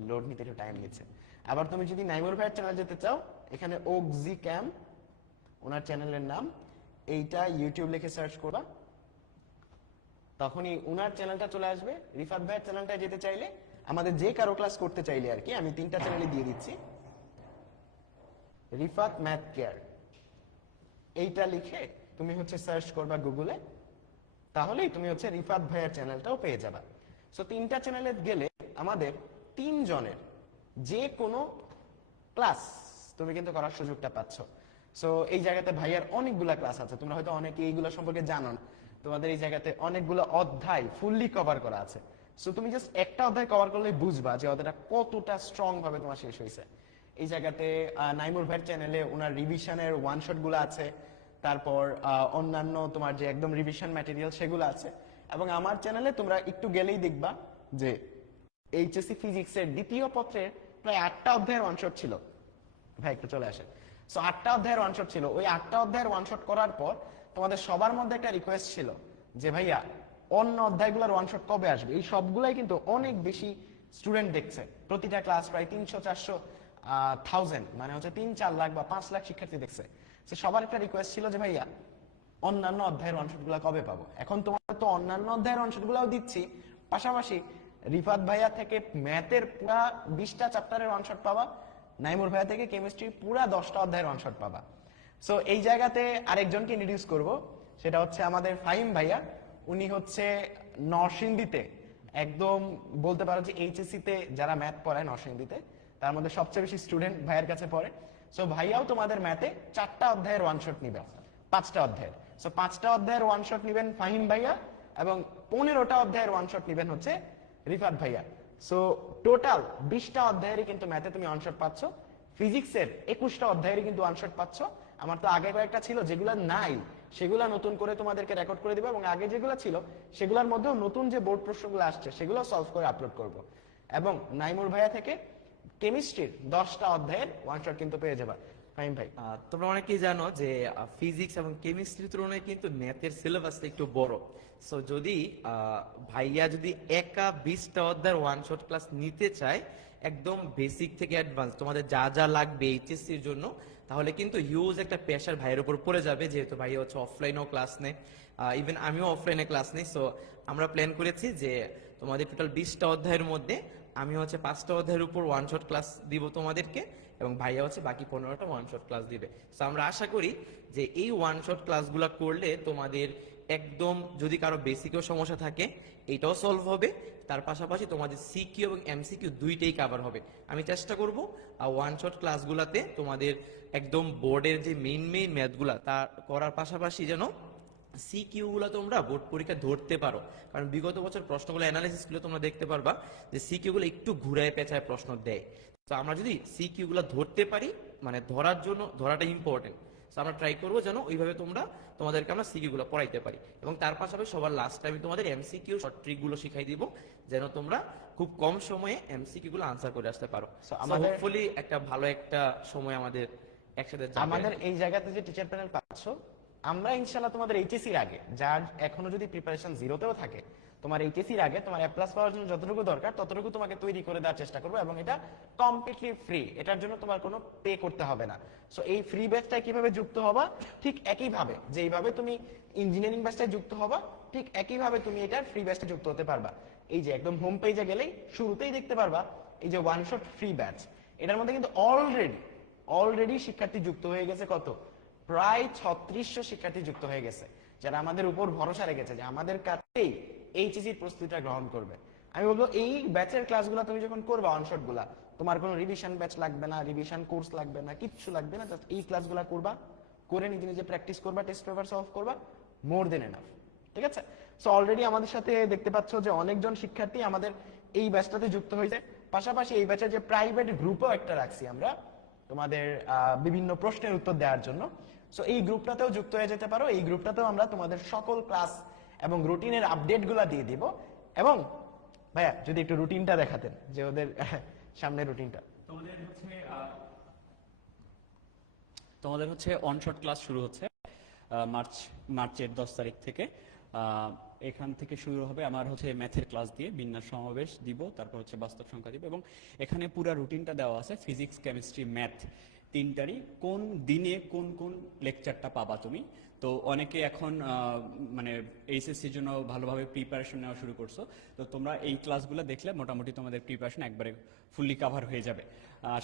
লোড নিতে একটু টাইম নিচ্ছে। আবার তুমি যদি নাইমুর ভাইয়ের চ্যানেল যেতে চাও, এখানে ওকজি ক্যাম ওনার চ্যানেলের নাম, এইটা ইউটিউব লিখে সার্চ করবা, তখনই উনার চ্যানেলটা চলে আসবে। রিফাত ভাইয়ের চ্যানেলটা যেতে চাইলে, আমাদের যে কারো ক্লাস করতে চাইলে আর কি, আমি 3টা চ্যানেলে দিয়ে দিচ্ছি। রিফাত ম্যাথ কেয়ার এইটা লিখে তুমি হচ্ছে সার্চ করবা গুগলে, তাহলেই তুমি হচ্ছে রিফাত ভাইয়ের চ্যানেলটাও পেয়ে যাবা। সো 3টা চ্যানেলে গেলে আমাদের 3 জনের যে কোনো ক্লাস তুমি কিন্তু করার সুযোগটা পাচ্ছ। সো এই জায়গাতে ভাইয়ার অনেকগুলা ক্লাস আছে, তোমরা হয়তো অনেকে এইগুলো সম্পর্কে জানো না। তোমাদের এই জায়গাতে অনেকগুলো অধ্যায় ফুললি কভার করা আছে। সো তুমি জাস্ট একটা অধ্যায় কভার করলেই বুঝবা যে অধ্যায়টা কতটা স্ট্রং ভাবে তোমার শেষ হয়েছে। এই জায়গাতে নাইমুর ভাইয়ের চ্যানেলে ওনার রিভিশনের ওয়ান শট গুলো আছে, তারপর অন্যান্য তোমার যে একদম রিভিশন ম্যাটেরিয়াল সেগুলো আছে। এবং আমার চ্যানেলে তোমরা একটু গেলেই দেখবা যে এইচএসসি ফিজিক্সের দ্বিতীয় পত্রের প্রায় 8টা অধ্যায়ের ওয়ান শট ছিল। ভাই একটু চলে আসে। সো 8টা অধ্যায়ের ওয়ান শট ছিল। ওই 8টা অধ্যায়ের ওয়ান শট করার পর তোমাদের সবার মধ্যে একটা রিকোয়েস্ট ছিল যে ভাইয়া অন্য অধ্যায়গুলোর ওয়ান শট কবে আসবে। এই সবগুলাই কিন্তু অনেক বেশি স্টুডেন্ট দেখছে, প্রতিটা ক্লাস প্রায় 300-400,000, মানে হচ্ছে 3-4 লাখ বা 5 লাখ শিক্ষার্থী দেখছে। সো সবার একটা রিকোয়েস্ট ছিল যে ভাইয়া অন্যান্য অধ্যায়ের ওয়ান শট গুলা কবে পাবো। এখন তোমার তো অন্যান্য অধ্যায়ের ওয়ান শট গুলাও দিচ্ছি, পাশাপাশি রিফাত ভাইয়া থেকে ম্যাথের পুরা 20টা চ্যাপ্টারের ওয়ান শট পাবা, নাইমুর ভাইয়া থেকে কেমিস্ট্রি পুরা 10টা অধ্যায়ের ওয়ান শট পাবা। সো এই জায়গাতে আরেকজনকে ইন্ট্রোডিউস করব, সেটা হচ্ছে আমাদের ফাহিম ভাইয়া। উনি হচ্ছে নরসিংদীতে, একদম বলতে পারো যে এইচএসসি তে যারা ম্যাথ পড়ায় নরসিংদীতে, তার মধ্যে সবচেয়ে বেশি স্টুডেন্ট ভাইয়ের কাছে পড়ে। সো ভাইয়াও তোমাদের ম্যাথে 4টা অধ্যায়ের ওয়ান শট নিবেন, 5টা অধ্যায়ের। সো 5টা অধ্যায়ের ওয়ান শট নিবেন ফাহিম ভাইয়া, এবং 15টা অধ্যায়ের ওয়ান শট নিবেন হচ্ছে রিফাত ভাইয়া। সো টোটাল 20টা অধ্যায়েরই কিন্তু ম্যাথে তুমি ওয়ান শট পাচ্ছ। ফিজিক্সের 21টা অধ্যায়েরই কিন্তু ওয়ান শট পাচ্ছ। আমার তো আগে কয়েকটা ছিল যেগুলো নাই, সেগুলা নতুন করে তোমাদেরকে রেকর্ড করে দিব, এবং আগে যেগুলো ছিল সেগুলোর মধ্যেও নতুন যে বোর্ড প্রশ্নগুলো আসছে সেগুলো সলভ করে আপলোড করব। এবং নাইমুর ভাইয়া থেকে কেমিস্ট্রির 10টা অধ্যায়ের ওয়ান শট কিন্তু পেয়ে যাবা। ফাহিম ভাই, তোমরা অনেকেই জানো যে ফিজিক্স এবং কেমিস্ট্রির তুলনায় কিন্তু ম্যাথের সিলেবাসটা একটু বড়। সো যদি ভাইয়া যদি একা 20টা অধ্যায়ের ওয়ান শট ক্লাস নিতে চায়, একদম বেসিক থেকে অ্যাডভান্স তোমাদের যা যা লাগবে এইচএসসির জন্য, তাহলে কিন্তু হিউজ একটা প্রেশার ভাইয়ের উপর পড়ে যাবে, যেহেতু ভাইয়া হচ্ছে অফলাইনেও ক্লাস নেয়, ইভেন আমিও অফলাইনে ক্লাস নেই। সো আমরা প্ল্যান করেছি যে তোমাদের টোটাল 20টা অধ্যায়ের মধ্যে আমি হচ্ছে 5টা অধ্যায়ের উপর ওয়ান শট ক্লাস দিব তোমাদেরকে, এবং ভাইয়া হচ্ছে বাকি 15টা ওয়ান শট ক্লাস দিবে। তো আমরা আশা করি যে এই ওয়ান শট ক্লাসগুলো করলে তোমাদের একদম, যদি কারো বেসিকেও সমস্যা থাকে এটাও সলভ হবে, তার পাশাপাশি তোমাদের সিকিউ এবং এমসিকিউ দুইটাই কভার হবে। আমি চেষ্টা করব ওয়ান শট ক্লাসগুলোতে তোমাদের একদম বোর্ডের যে মেইন ম্যাথগুলা তা করার পাশাপাশি যেন সিকিউ গুলো তোমরা বোর্ড পরীক্ষা ধরতে পারো। কারণ বিগত বছর প্রশ্নগুলো অ্যানালিসিস গুলো তোমরা দেখতে পারবা যে সিকিউ গুলো একটু ঘুরায় পেঁচায় প্রশ্ন দেয়। তো আমরা যদি সিকিউ গুলো ধরতে পারি, মানে ধরার জন্য ধরাটা ইম্পর্টেন্ট, তো আমরা ট্রাই করবো যেন ওইভাবে তোমাদেরকে আমরা সিকিউ গুলো পড়াইতে পারি। এবং তার পাশাপাশি সবার লাস্টে আমি তোমাদের এমসিকিউ শর্ট ট্রিক গুলো শিখাই দিব, যেন তোমরা খুব কম সময়ে এমসিকিউ গুলো আনসার করে আসতে পারো। আমাদের হোপফুলি একটা ভালো একটা সময় আমাদের একসাথে যাবে। আমাদের এই জায়গাতে যে টিচার প্যানেল পাচ্ছ, আমরা ইনশাআল্লাহ তোমাদের এইচএসসির আগে, যার এখনো যদি প্রিপারেশন জিরোতেও থাকে, তোমার এইচএসসির আগে তোমার এ প্লাস পাওয়ার জন্য যতটুকু দরকার ততটুকু তোমাকে তৈরি করে দেওয়ার চেষ্টা করবো, এবং এটা কমপ্লিটলি ফ্রি। এটার জন্য তোমার কোনো পে করতে হবে না। সো এই ফ্রি ব্যাচটায় কিভাবে যুক্ত হবা, ঠিক একইভাবে যেইভাবে তুমি ইঞ্জিনিয়ারিং ব্যাচটায় যুক্ত হবা, ঠিক একইভাবে তুমি এটার ফ্রি ব্যাচটা যুক্ত হতে পারবা। এই যে একদম হোম পেজে গেলেই শুরুতেই দেখতে পারবা এই যে ওয়ান শট ফ্রি ব্যাচ, এটার মধ্যে কিন্তু অলরেডি শিক্ষার্থী যুক্ত হয়ে গেছে। কত? প্রায় 3600 শিক্ষার্থী যুক্ত হয়ে গেছে, যারা আমাদের উপর ভরসা রেখেছে যে আমাদের কাছেই এইচএসসি প্রস্তুতিটা গ্রহণ করবে। আমি বলবো এই ব্যাচের ক্লাসগুলো তুমি যখন করবে অনশট গুলা, তোমার কোনো রিভিশন ব্যাচ লাগবে না, রিভিশন কোর্স লাগবে না, কিচ্ছু লাগবে না, জাস্ট এই ক্লাসগুলো করবা, করে নিজে নিজে প্র্যাকটিস করবা, টেস্ট পেপার সলভ করবা, মোর দেন এনাফ। ঠিক আছে? সো অলরেডি আমাদের সাথে দেখতে পাচ্ছ যে অনেকজন শিক্ষার্থী আমাদের এই ব্যাচটাতে যুক্ত হয়েছে। পাশাপাশি এই ব্যাচের যে প্রাইভেট গ্রুপও একটা রাখছি আমরা তোমাদের বিভিন্ন প্রশ্নের উত্তর দেওয়ার জন্য। সো এই গ্রুপটাতেও যুক্ত হয়ে যেতে পারো। এই গ্রুপটাতেও আমরা তোমাদের সকল ক্লাস এবং রুটিনের আপডেটগুলো দিয়ে দিব। এবং ভাইয়া যদি একটু রুটিনটা দেখাতেন, যে ওদের সামনে রুটিনটা। তোমাদের হচ্ছে অনশট ক্লাস শুরু হচ্ছে মার্চের 10 তারিখ থেকে। এখান থেকে শুরু হবে আমার হচ্ছে ম্যাথের ক্লাস দিয়ে, বিন্যাস সমাবেশ দিব, তারপর হচ্ছে বাস্তব সংখ্যা দিব, এবং এখানে পুরো রুটিনটা দেওয়া আছে, ফিজিক্স, কেমিস্ট্রি, ম্যাথ তিনটারই কোন দিনে কোন কোন লেকচারটা পাবা তুমি। তো অনেকে এখন মানে এইচএসসির জন্য ভালোভাবে প্রিপারেশন নেওয়া শুরু করছো, তো তোমরা এই ক্লাসগুলো দেখলে মোটামুটি তোমাদের প্রিপারেশন একবারে ফুললি কভার হয়ে যাবে।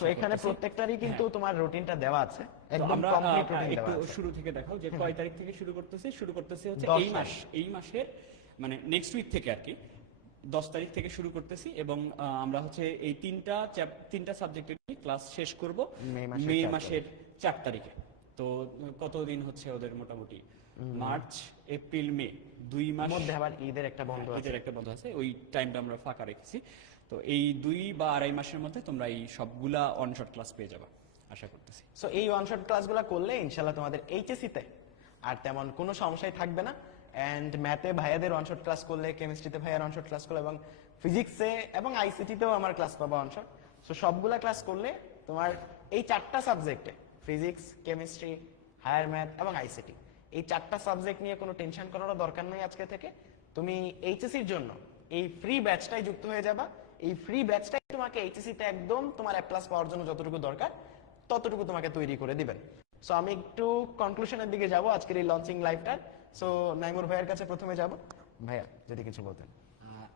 তো এখানে প্রত্যেকটারই কিন্তু তোমার রুটিনটা দেওয়া আছে, তো একদম আমরা কমপ্লিট রুটিন একটু দেওয়া আছে। শুরু থেকে দেখাও যে কয় তারিখ থেকে শুরু করতেছি হচ্ছে 10 এই মাসের মানে নেক্সট উইক থেকে আর কি 10 তারিখ থেকে শুরু করতেছি, এবং আমরা হচ্ছে এই তিনটা সাবজেক্টের ক্লাস শেষ করব মে মাসের 4 তারিখে। তো কতদিন হচ্ছে ওদের মোটামুটি মার্চ, এপ্রিল, মে 2 মাস মধ্যে আবার ঈদের একটা বন্ধ আছে। ঈদের একটা বন্ধ আছে, ওই টাইমটা আমরা ফাঁকা রেখেছি। তো এই 2 বা আড়াই মাসের মধ্যে তোমরা এই সবগুলা অনশট ক্লাস পেয়ে যাবে আশা করতেছি। সো এই ওয়ানশট ক্লাসগুলো করলে ইনশাআল্লাহ তোমাদের এইচএসসি তে আর তেমন কোনো সমস্যাই থাকবে না। এন্ড ম্যাথে ভাইয়াদের ওয়ানশট ক্লাস করলে, কেমিস্ট্রিতে ভাইয়ার ওয়ানশট ক্লাস করলে, এবং ফিজিক্সে এবং আইসিটিতেও আমার ক্লাস পাবো ওয়ানশট। সো সবগুলা ক্লাস করলে তোমার এই 4টা সাবজেক্টে, ফিজিক্স, কেমিস্ট্রি, হায়ার ম্যাথ এবং আইসিটি, এই 4টা সাবজেক্ট নিয়ে কোনো টেনশন করারও দরকার নেই আজকে থেকে। তুমি এইচএসসির জন্য এই ফ্রি ব্যাচটাই যুক্ত হয়ে যাবা। এই ফ্রি ব্যাচটাই তোমাকে এইচএসসি তে একদম তোমার এ প্লাস পাওয়ার জন্য যতটুকু দরকার ততটুকু তোমাকে তৈরি করে দিবেন। সো আমি একটু কনক্লুশনের দিকে যাব আজকের এই লঞ্চিং লাইভটার। সো নাইমুর ভাইয়ের কাছে প্রথমে যাব। ভাইয়া যদি কিছু বলতেন।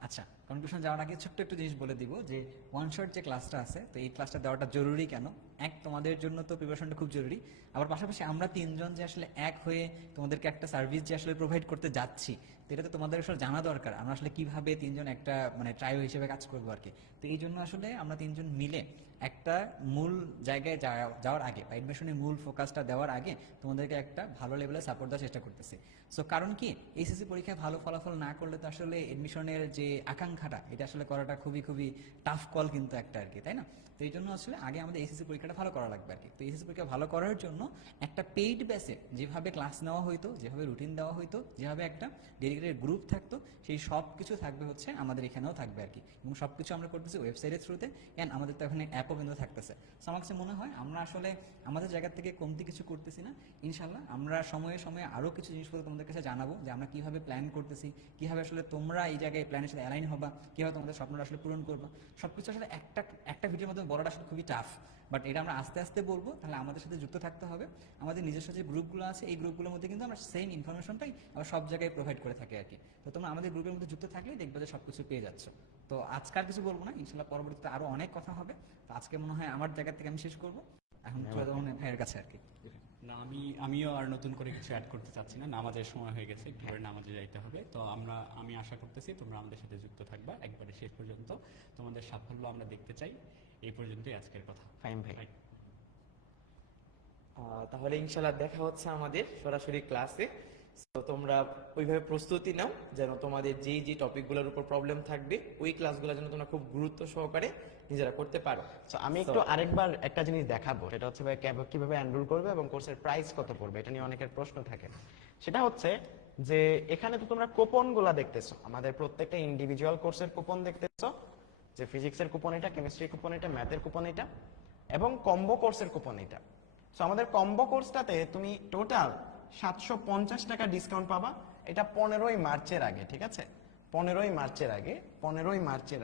আচ্ছা, কনক্লুশন যাওয়ার আগে ছোট্ট একটু জিনিস বলে দিব যে ওয়ান শট যে ক্লাসটা আছে, তো এই ক্লাসটা দেওয়াটা জরুরি কেন? এক, তোমাদের জন্য তো প্রিপারেশনটা খুব জরুরি, আবার পাশাপাশি আমরা তিনজন যে আসলে এক হয়ে তোমাদেরকে একটা সার্ভিস যে আসলে প্রোভাইড করতে যাচ্ছি, তো এটা তো তোমাদের আসলে জানা দরকার আমরা আসলে কিভাবে তিনজন একটা মানে ট্রাইও হিসেবে কাজ করবো আর কি। তো এই জন্য আসলে আমরা তিনজন মিলে একটা মূল জায়গায় যাওয়ার আগে বা এডমিশনের মূল ফোকাসটা দেওয়ার আগে তোমাদেরকে একটা ভালো লেভেলে সাপোর্ট দেওয়ার চেষ্টা করতেছি। সো কারণ কি, এইচএসসি পরীক্ষায় ভালো ফলাফল না করলে তো আসলে এডমিশনের যে আকাঙ্ক্ষাটা এটা আসলে করাটা খুবই খুবই টাফ কল কিন্তু একটা আর কি, তাই না? তো এই জন্য আসলে আগে আমাদের এইচএসসি পরীক্ষাটা ভালো করা লাগবে আর কি। তো এইচএসসি পরীক্ষা ভালো করার জন্য একটা পেইড ব্যাচে যেভাবে ক্লাস নেওয়া হইতো, যেভাবে রুটিন দেওয়া হইতো, যেভাবে একটা ডেডিকেটেড গ্রুপ থাকতো, সেই সব কিছু থাকবে হচ্ছে আমাদের এখানেও থাকবে আর কি। এবং সব কিছু আমরা করতেছি ওয়েবসাইটের থ্রুতে, অ্যান্ড আমাদের তো এখানে অ্যাপও কিন্তু থাকতেছে। সো আমার কাছে মনে হয় আমরা আসলে আমাদের জায়গা থেকে কমতি কিছু করতেছি না। ইনশাল্লাহ আমরা সময়ে সময়ে আরও কিছু জিনিসপত্র তোমাদের কাছে জানাবো যে আমরা কিভাবে প্ল্যান করতেছি, কিভাবে আসলে তোমরা এই জায়গায় প্ল্যানের সাথে অ্যালাইন হবা, কিভাবে তোমাদের স্বপ্নটা আসলে পূরণ করবা। সবকিছু আসলে একটা ভিডিওর মধ্যে বলাটা আসলে খুবই টাফ, বাট এটা আমরা আস্তে আস্তে বলবো। তাহলে আমাদের সাথে যুক্ত থাকতে হবে। আমাদের নিজস্ব যে গ্রুপগুলো আছে, এই গ্রুপগুলোর মধ্যে কিন্তু আমরা সেম ইনফরমেশনটাই আমরা সব জায়গায় প্রোভাইড করে থাকি আর কি। তো তোমরা আমাদের গ্রুপের মধ্যে যুক্ত থাকলেই দেখবে যে সবকিছু পেয়ে যাচ্ছ। তো আজকাল কিছু বলবো না, ইনশাল্লাহ পরবর্তীতে আরো অনেক কথা হবে। তো আজকে মনে হয় আমার জায়গা থেকে আমি শেষ করবো, এখন ভাইয়ের কাছে আর কি। না, আমিও আর নতুন করে কিছু অ্যাড করতে চাচ্ছি না, নামাজের সময় হয়ে গেছে, একটু করে নামাজে যাইতে হবে। তো আমি আশা করতেছি তোমরা আমাদের সাথে যুক্ত থাকবা একবারে শেষ পর্যন্ত। তোমাদের সাফল্য আমরা দেখতে চাই। এই পর্যন্তই আজকের কথা। ফাইন ভাই। তাহলে ইনশাল্লাহ দেখা হচ্ছে আমাদের সরাসরি ক্লাসে। তো তোমরা ওইভাবে প্রস্তুতি নাও যেন তোমাদের যে টপিকগুলোর উপর প্রবলেম থাকবে ওই ক্লাসগুলো যেন তোমরা খুব গুরুত্ব সহকারে নিজেরা করতে পারো। So, আমি একটু আরেকবার একটা জিনিস দেখাবো, সেটা হচ্ছে ভাই কিভাবে এনরোল করবে এবং কোর্সের প্রাইস কত পড়বে, এটা নিয়ে অনেকের প্রশ্ন থাকে। সেটা হচ্ছে যে এখানে তো তোমরা কুপন গুলা দেখতেছো, আমাদের প্রত্যেকটা ইন্ডিভিজুয়াল কোর্সের কুপন দেখতেছো, যে ফিজিক্সের কুপন এটা, কেমিস্ট্রি কুপন এটা, ম্যাথের কুপন এটা, এবং কম্বো কোর্সের কুপন এটা। সো আমাদের কম্বো কোর্সটাতে তুমি টোটাল 750 টাকা ডিসকাউন্ট পাবা। এটা 15ই মার্চের আগে, ঠিক আছে? 15ই মার্চের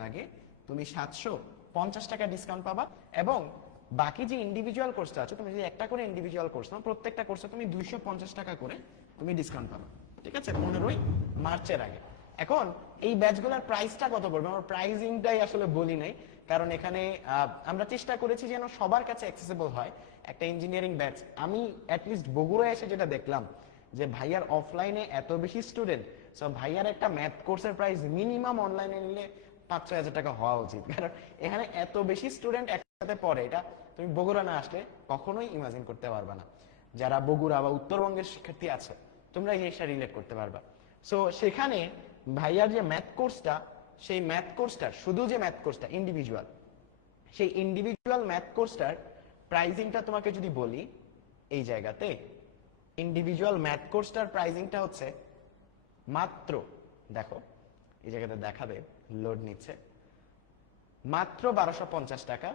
আগে তুমি 750 টাকা ডিসকাউন্ট পাবা। এবং বাকি যে ইন্ডিভিজুয়াল কোর্সটা আছে, তুমি যদি একটা করে ইন্ডিভিজুয়াল কোর্স নাও, প্রত্যেকটা কোর্সে তুমি 250 টাকা করে তুমি ডিসকাউন্ট পাবা, ঠিক আছে? 15ই মার্চের আগে। এখন এই ব্যাচগুলোর প্রাইসটা কত পড়বে, আমার প্রাইসিংটাই আসলে বলি নাই, কারণ এখানে আমরা চেষ্টা করেছি যেন সবার কাছে অ্যাক্সেসিবল হয় একটা ইঞ্জিনিয়ারিং ব্যাচ। আমি অ্যাটলিস্ট বগুড়া এসে যেটা দেখলাম যে ভাইয়ার অফলাইনে এত বেশি স্টুডেন্ট, সো ভাইয়ার একটা ম্যাথ কোর্সের প্রাইস মিনিমাম অনলাইনে নিলে 5-6 হাজার টাকা হওয়া উচিত, কারণ এখানে এত বেশি স্টুডেন্ট একসাথে পড়ে, এটা তুমি বগুড়া না আসলে কখনোই ইমাজিন করতে পারবে না। যারা বগুড়া বা উত্তরবঙ্গের শিক্ষার্থী আছে তোমরা এই জিনিসটা রিলেট করতে পারবা। সো সেখানে ভাইয়ার যে ম্যাথ কোর্সটা, সেই ম্যাথ কোর্সটার শুধু যে ম্যাথ কোর্সটা ইন্ডিভিজুয়াল, সেই ইন্ডিভিজুয়াল ম্যাথ কোর্সটার প্রাইজিংটা তোমাকে যদি বলি, এই জায়গাতে ইন্ডিভিজুয়াল ম্যাথ কোর্সটার প্রাইজিংটা হচ্ছে মাত্র, দেখো এই জায়গাতে দেখাবে, লোড নিচ্ছে, মাত্র 1250 টাকা।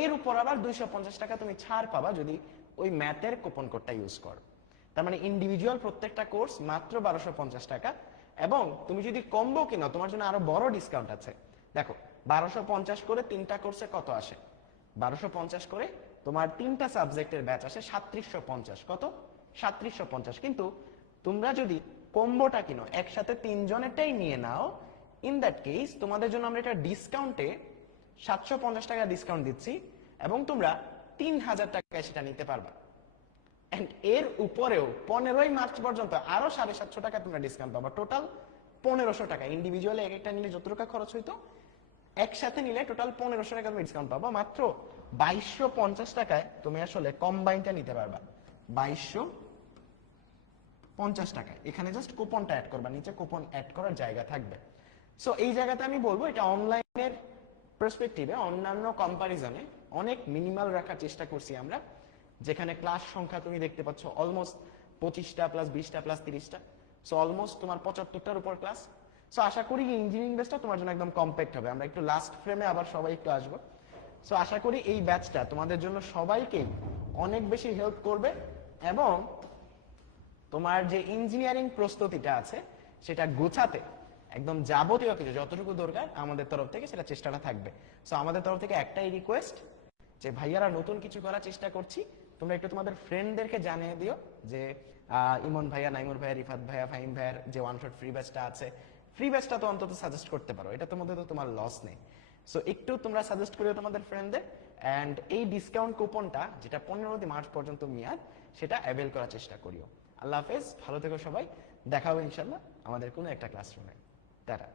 এর উপর আবার 250 টাকা তুমি ছাড় পাবা যদি ওই ম্যাথের কুপন কোডটা ইউজ করো। তার মানে ইন্ডিভিজুয়াল প্রত্যেকটা কোর্স মাত্র 1250 টাকা, এবং তুমি যদি কম্বো কিনো তোমার জন্য আরো বড় ডিসকাউন্ট আছে। দেখো 1250 করে 3টা কোর্সে কত আসে, 1250 করে তোমার 3টা সাবজেক্টের ব্যাচ আসে 3750। কত? 3750। কিন্তু তোমরা যদি কম্বোটা কিনো, একসাথে 3 জনেরটাই নিয়ে নাও, ইন দ্যাট কেস তোমাদের জন্য আমরা এটা ডিসকাউন্টে 750 টাকা ডিসকাউন্ট দিচ্ছি, এবং তোমরা 3000 টাকায় সেটা নিতে পারবা। এন্ড এর উপরেও 15ই মার্চ পর্যন্ত আরো 750 টাকা তোমরা ডিসকাউন্ট পাবা। টোটাল 1500 টাকা। ইন্ডিভিজুয়ালি এক একটা নিলে যত টাকা খরচ হইতো, একসাথে নিলে টোটাল 1500 টাকা তুমি ডিসকাউন্ট পাবা। মাত্র 2250 টাকায় তুমি আসলে কম্বাইনটা নিতে পারবা। 2250 টাকায়। এখানে জাস্ট কুপনটা অ্যাড করবা, নিচে কুপন অ্যাড করার জায়গা থাকবে। সো এই জায়গাতে আমি বলবো এটা অনলাইনের পার্সপেক্টিভে অন্যান্য কম্পারিজনে অনেক মিনিমাল রাখার চেষ্টা করছি আমরা, যেখানে ক্লাস সংখ্যা তুমি দেখতে পাচ্ছ অলমোস্ট 25টা প্লাস 20টা প্লাস 30টা। সো অলমোস্ট তোমার 75টার উপর ক্লাস। সো আশা করি ইঞ্জিনিয়ারিং ব্যাচটা তোমার জন্য একদম কম্প্যাক্ট হবে। আমরা একটু লাস্ট ফ্রেমে আবার সবাই একটু আসবো। সো আশা করি এই ব্যাচটা তোমাদের জন্য সবাইকেই অনেক বেশি হেল্প করবে, এবং তোমার যে ইঞ্জিনিয়ারিং প্রস্তুতিটা আছে সেটা গোছাতে একদম যাবতীয় কিছু যতটুকু দরকার আমাদের তরফ থেকে সেটা চেষ্টাটা থাকবে। সো আমাদের তরফ থেকে একটাই রিকোয়েস্ট, যে ভাইয়ারা নতুন কিছু করার চেষ্টা করছি, তোমরা একটু তোমাদের ফ্রেন্ডদেরকে জানিয়ে দিও যে ইমন ভাইয়া, নাইমুর ভাইয়া, রিফাত ভাইয়া, ফাহিম ভাইয়ার যে ওয়ান শট ফ্রি ব্যাচটা আছে, ফ্রি ব্যাচটা তো অন্তত সাজেস্ট করতে পারো, এটার মধ্যে তো তোমার লস নেই। সো একটু তোমরা সাজেস্ট করিও তোমাদের ফ্রেন্ডদের, অ্যান্ড এই ডিসকাউন্ট কুপনটা যেটা 15 মার্চ পর্যন্ত মেয়াদ, সেটা অ্যাভেল করার চেষ্টা করিও। আল্লাহ হাফেজ, ভালো থেকো সবাই, দেখা হবে ইনশাল্লাহ আমাদের কোনো একটা ক্লাসরুমে। টাটা।